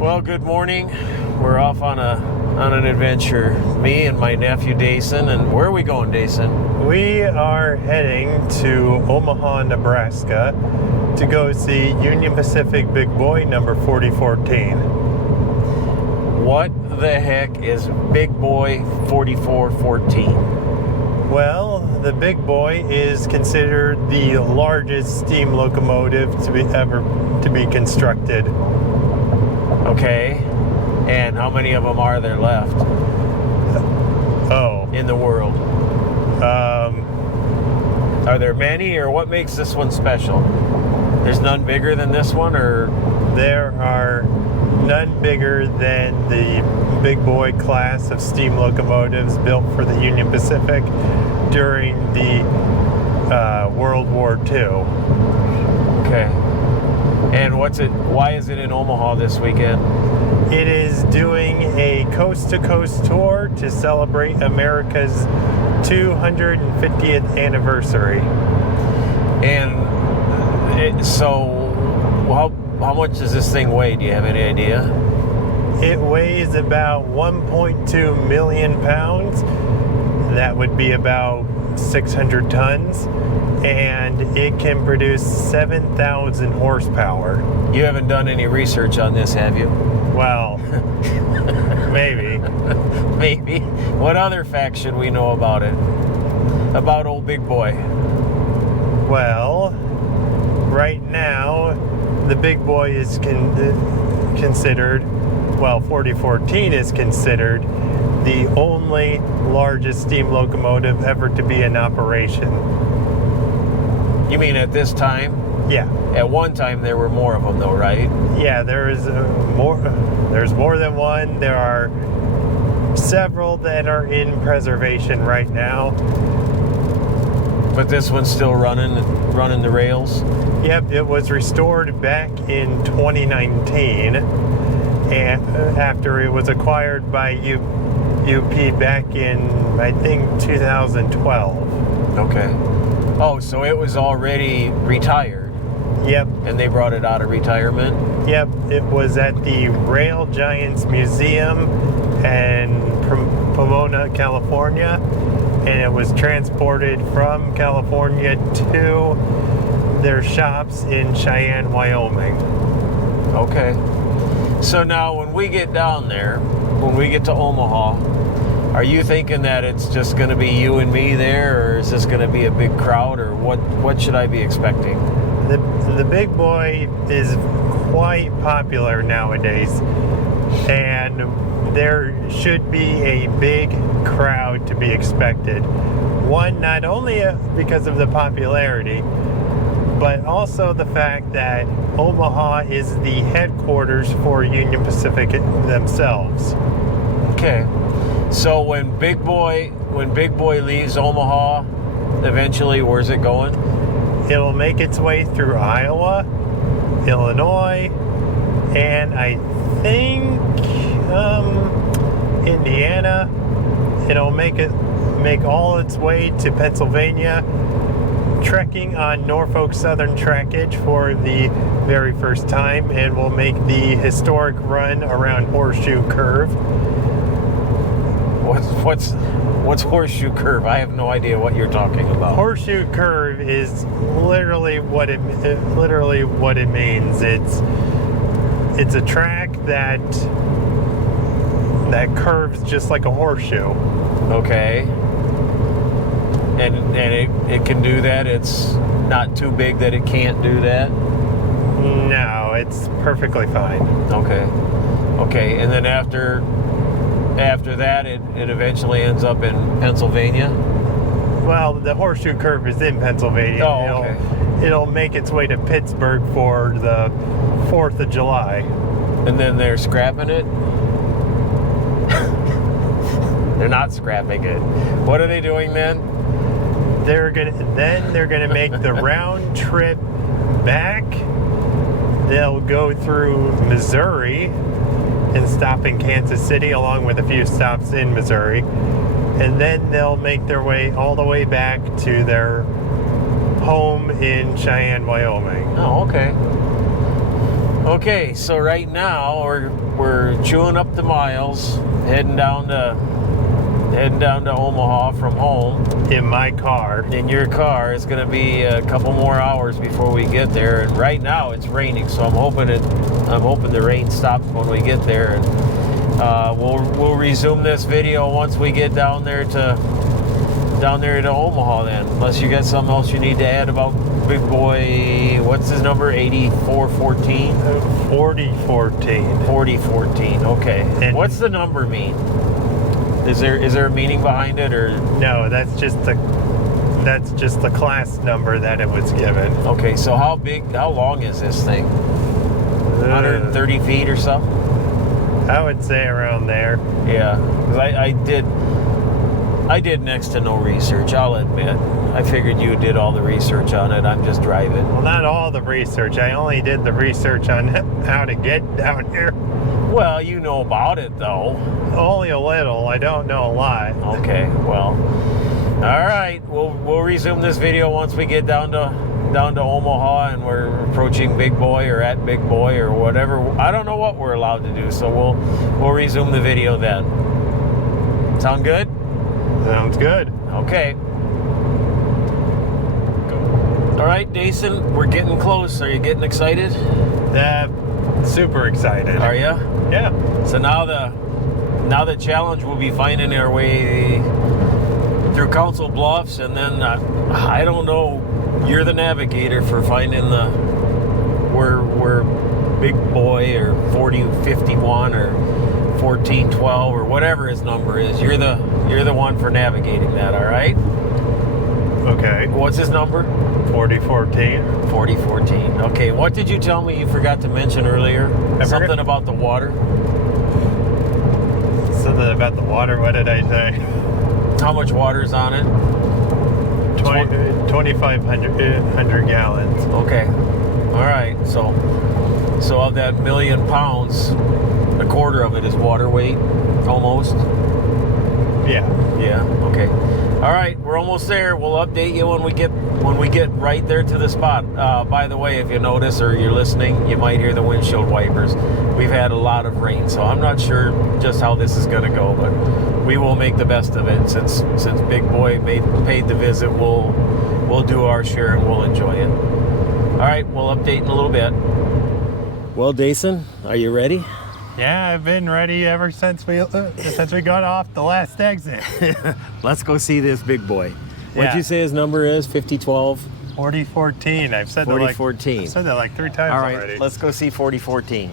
Well, good morning. We're off on an adventure. Me and my nephew Dason. And where are we going, Dason? We are heading to Omaha, Nebraska to go see Union Pacific Big Boy number 4014. What the heck is Big Boy 4414? Well, the Big Boy is considered the largest steam locomotive to be constructed. Okay. And how many of them are there left? In the world? Are there many, or what makes this one special? There's none bigger than this one, or? There are none bigger than the Big Boy class of steam locomotives built for the Union Pacific during the World War II. Okay. And why is it in Omaha this weekend? It is doing a coast-to-coast tour to celebrate America's 250th anniversary. And how much does this thing weigh? Do you have any idea? It weighs about 1.2 million pounds. That would be about 600 tons. And it can produce 7,000 horsepower. You haven't done any research on this, have you? Well, maybe. Maybe. What other facts should we know about it? About old Big Boy? Well, right now, the Big Boy is considered, 4014 is considered the only largest steam locomotive ever to be in operation. You mean at this time? Yeah. At one time there were more of them though, right? Yeah, there's more than one. There are several that are in preservation right now. But this one's still running the rails? Yep, it was restored back in 2019 and after it was acquired by UP back in, I think, 2012. Okay. Oh, so it was already retired? Yep. And they brought it out of retirement? Yep, it was at the Rail Giants Museum in Pomona, California, and it was transported from California to their shops in Cheyenne, Wyoming. Okay. So now when we get down there, when we get to Omaha, are you thinking that it's just going to be you and me there, or is this going to be a big crowd, or what should I be expecting? The Big Boy is quite popular nowadays, and there should be a big crowd to be expected. One, not only because of the popularity, but also the fact that Omaha is the headquarters for Union Pacific themselves. Okay. So when Big Boy leaves Omaha, eventually where's it going? It'll make its way through Iowa, Illinois, and I think Indiana. It'll make all its way to Pennsylvania, trekking on Norfolk Southern trackage for the very first time, and will make the historic run around Horseshoe Curve. What's Horseshoe Curve? I have no idea what you're talking about. Horseshoe Curve is literally what it means. It's a track that curves just like a horseshoe. Okay. And it can do that. It's not too big that it can't do that. No, it's perfectly fine. Okay. And then after that, it eventually ends up in Pennsylvania? Well, the Horseshoe Curve is in Pennsylvania. Oh, okay. It'll make its way to Pittsburgh for the 4th of July. And then they're scrapping it? They're not scrapping it. What are they doing then? They're gonna make the round trip back. They'll go through Missouri and stop in Kansas City, along with a few stops in Missouri, and then they'll make their way all the way back to their home in Cheyenne, Wyoming. Oh, okay. Okay, so right now we're chewing up the miles, heading down to Omaha from home. In my car. In your car, it's going to be a couple more hours before we get there. And right now it's raining, so I'm hoping the rain stops when we get there. And we'll resume this video once we get down there to Omaha. Then, unless you got something else you need to add about Big Boy. What's his number? 8414. 4014. 4014. Okay. And what's the number mean? Is there a meaning behind it, or no? That's just the class number that it was given. Okay, so how long is this thing? 130 feet or something? I would say around there. Yeah, because I did next to no research, I'll admit. I figured you did all the research on it. I'm just driving. Well, not all the research. I only did the research on how to get down here. Well, you know about it, though. Only a little. I don't know a lot. Okay, well, all right. We'll resume this video once we get down to Omaha and we're approaching Big Boy or at Big Boy or whatever. I don't know what we're allowed to do, so we'll resume the video then. Sound good? Sounds good. Okay. All right, Jason, we're getting close. Are you getting excited? Super excited. Are you? Yeah. So now the challenge will be finding our way through Council Bluffs, and then I don't know. You're the navigator for finding where Big Boy or 4051 or 1412 or whatever his number is. You're the one for navigating that. All right. Okay. What's his number? 4014. 4014. Okay. What did you tell me you forgot to mention earlier? Something about the water. Something about the water. What did I say? How much water's on it? 2,500 gallons. Okay. All right. So of that 1,000,000 pounds, a quarter of it is water weight, almost. Yeah. Yeah. Okay. All right. We're almost there. We'll update you when we get right there to the spot. By the way, if you notice or you're listening, you might hear the windshield wipers. We've had a lot of rain, so I'm not sure just how this is going to go, but we will make the best of it. Since Big Boy paid the visit, we'll do our share and we'll enjoy it. All right. We'll update in a little bit. Well, Jason, are you ready? Yeah, I've been ready ever since we got off the last exit. Let's go see this Big Boy. What'd Yeah. you say his number is? 5012? 4014. I've said 4014. I've said that like 3 times All right, already. let's go see 4014. I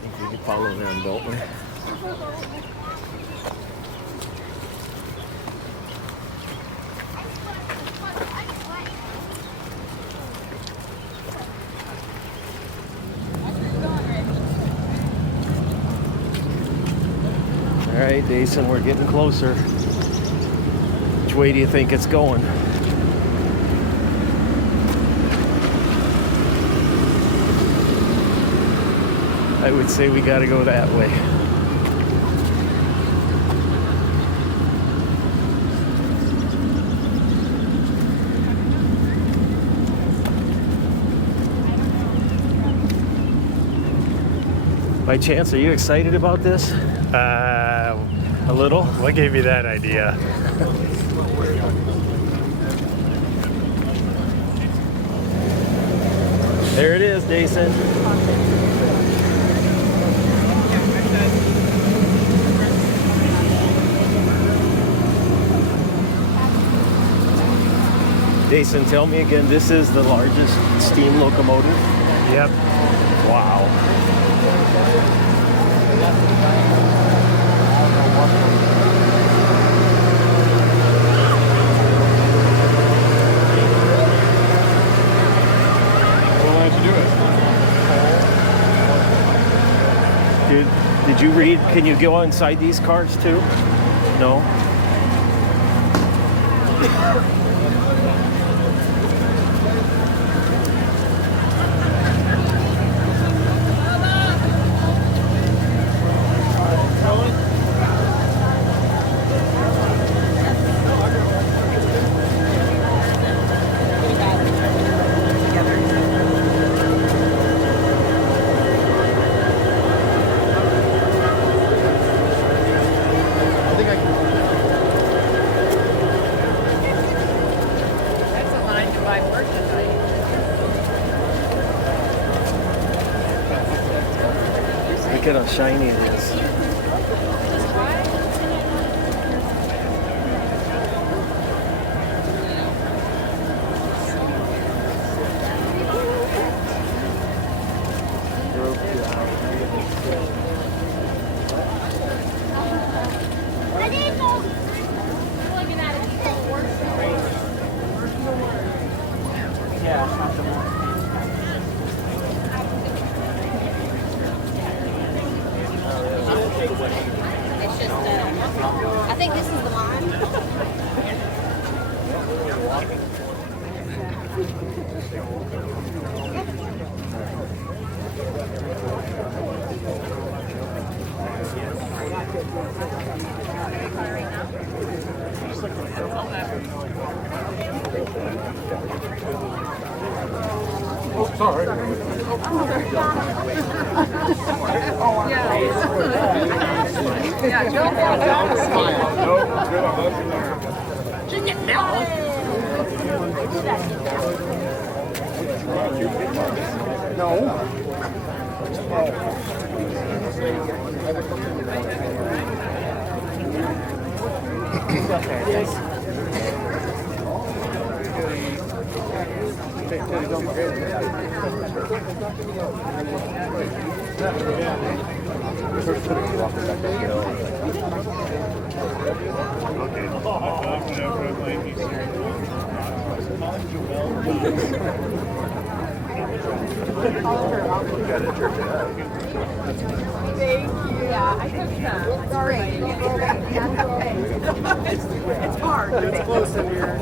think we can follow them, don't we? All right, Jason, we're getting closer. Which way do you think it's going? I would say we got to go that way. By chance, are you excited about this? A little? What gave you that idea? There it is, Jason. Jason, tell me again, this is the largest steam locomotive? Yep. Wow. Did you read? Can you go inside these cars too? No? Look at how shiny it is. It's just, I think this is the line. Oh, sorry. Yeah, I took that. Sorry. It's hard. It's close in here.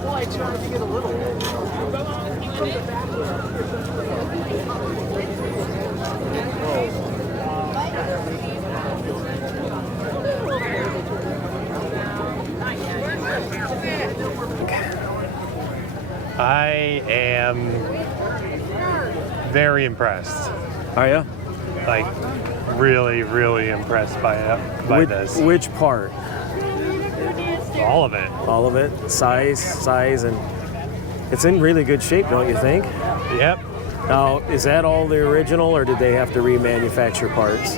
Well, I tried to get a little I am very impressed. Are you? Like, really, really impressed by this. Which part? All of it. All of it? Size, and it's in really good shape, don't you think? Yep. Now, is that all the original, or did they have to remanufacture parts?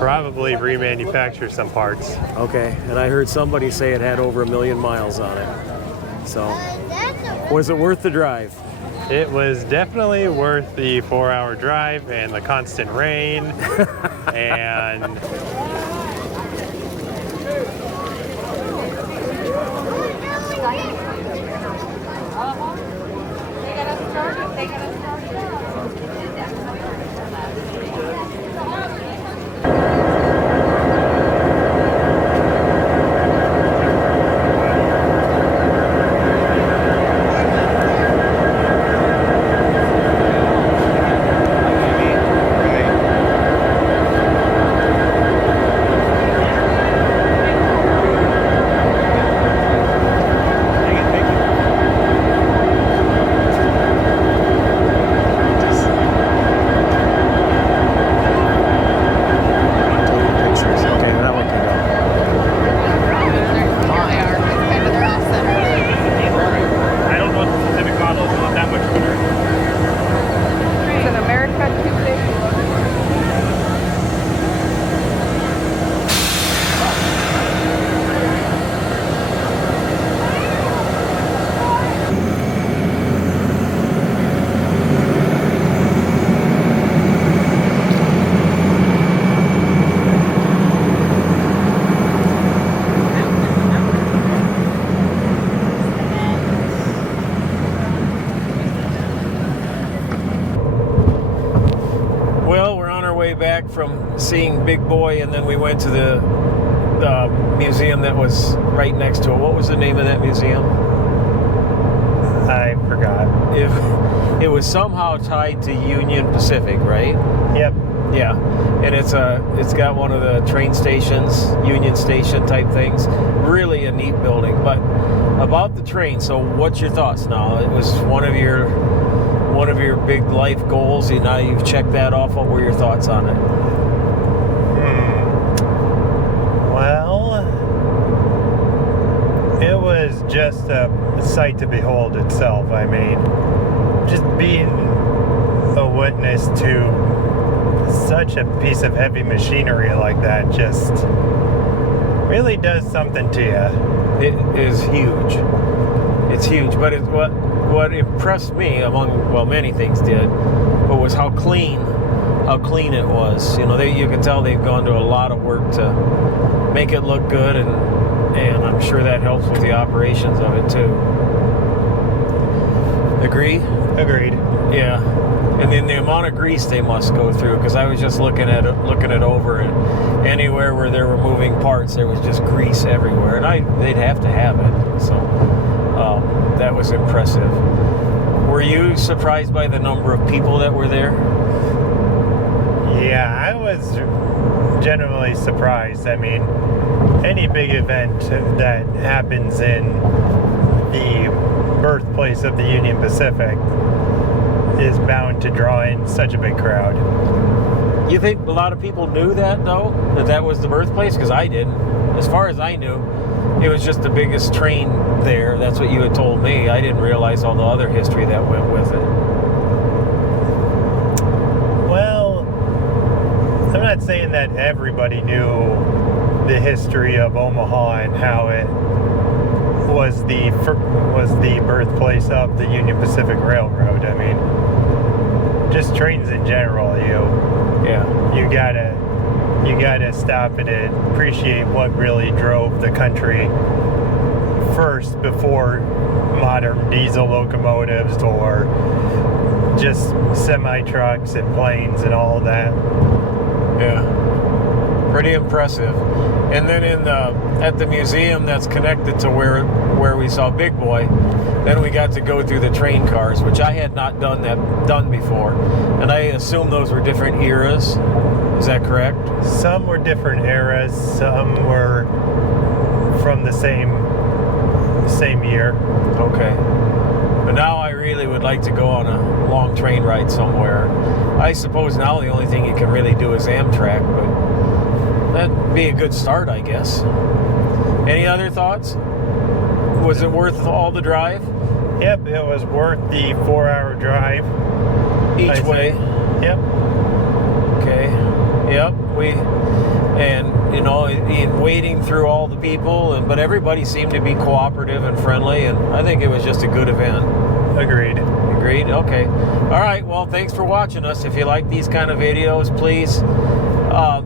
Probably remanufacture some parts. Okay, and I heard somebody say it had over 1 million miles on it. So, was it worth the drive? It was definitely worth the 4-hour drive and the constant rain and back from seeing Big Boy, and then we went to the museum that was right next to it. What was the name of that museum? I forgot. It was somehow tied to Union Pacific, right? Yep. Yeah, and it's got one of the train stations, Union Station type things. Really a neat building. But about the train, so what's your thoughts now? It was one of your big life goals. Now you've checked that off. What were your thoughts on it? Well, just a sight to behold itself. I mean, just being a witness to such a piece of heavy machinery like that just really does something to you. It is huge. It's huge, but what impressed me, among, well, many things did, but was how clean it was. You know, you can tell they've gone to a lot of work to make it look good, and I'm sure that helps with the operations of it too. Agree? Agreed. Yeah. And then the amount of grease they must go through, because I was just looking it over, and anywhere where there were moving parts, there was just grease everywhere, and they'd have to have it. So that was impressive. Were you surprised by the number of people that were there? Yeah, I was generally surprised. I mean, any big event that happens in the birthplace of the Union Pacific is bound to draw in such a big crowd. You think a lot of people knew that, though? That was the birthplace? Because I didn't. As far as I knew, it was just the biggest train there. That's what you had told me. I didn't realize all the other history that went with it. Well, I'm not saying that everybody knew the history of Omaha and how it was the birthplace of the Union Pacific Railroad. I mean, just trains in general. You gotta stop and appreciate what really drove the country first before modern diesel locomotives or just semi trucks and planes and all that. Yeah, pretty impressive. And then at the museum that's connected to where we saw Big Boy, then we got to go through the train cars, which I had not done before, and I assume those were different eras. Is that correct? Some were different eras. Some were from the same year. Okay. But now I really would like to go on a long train ride somewhere. I suppose now the only thing you can really do is Amtrak, but that'd be a good start, I guess. Any other thoughts? Was it worth all the drive? Yep, it was worth the 4-hour drive. Each way? Yep. Okay. Yep. In wading through all the people, but everybody seemed to be cooperative and friendly, and I think it was just a good event. Agreed. Agreed? Okay. All right. Well, thanks for watching us. If you like these kind of videos, please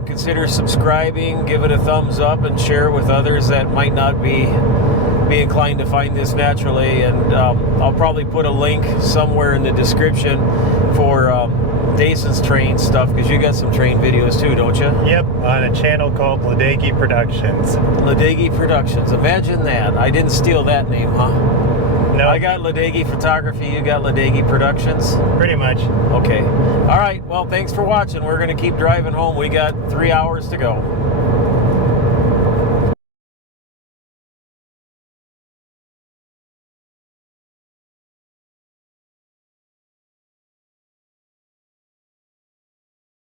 consider subscribing, give it a thumbs up, and share it with others that might not be inclined to find this naturally. And I'll probably put a link somewhere in the description for Dason's train stuff, because you got some train videos too, don't you? Yep, on a channel called Ladegi Productions. Ladegi Productions. Imagine that. I didn't steal that name, huh? No. I got Ladegi Photography, you got Ladegi Productions? Pretty much. Okay. All right. Well, thanks for watching. We're going to keep driving home. We got 3 hours to go.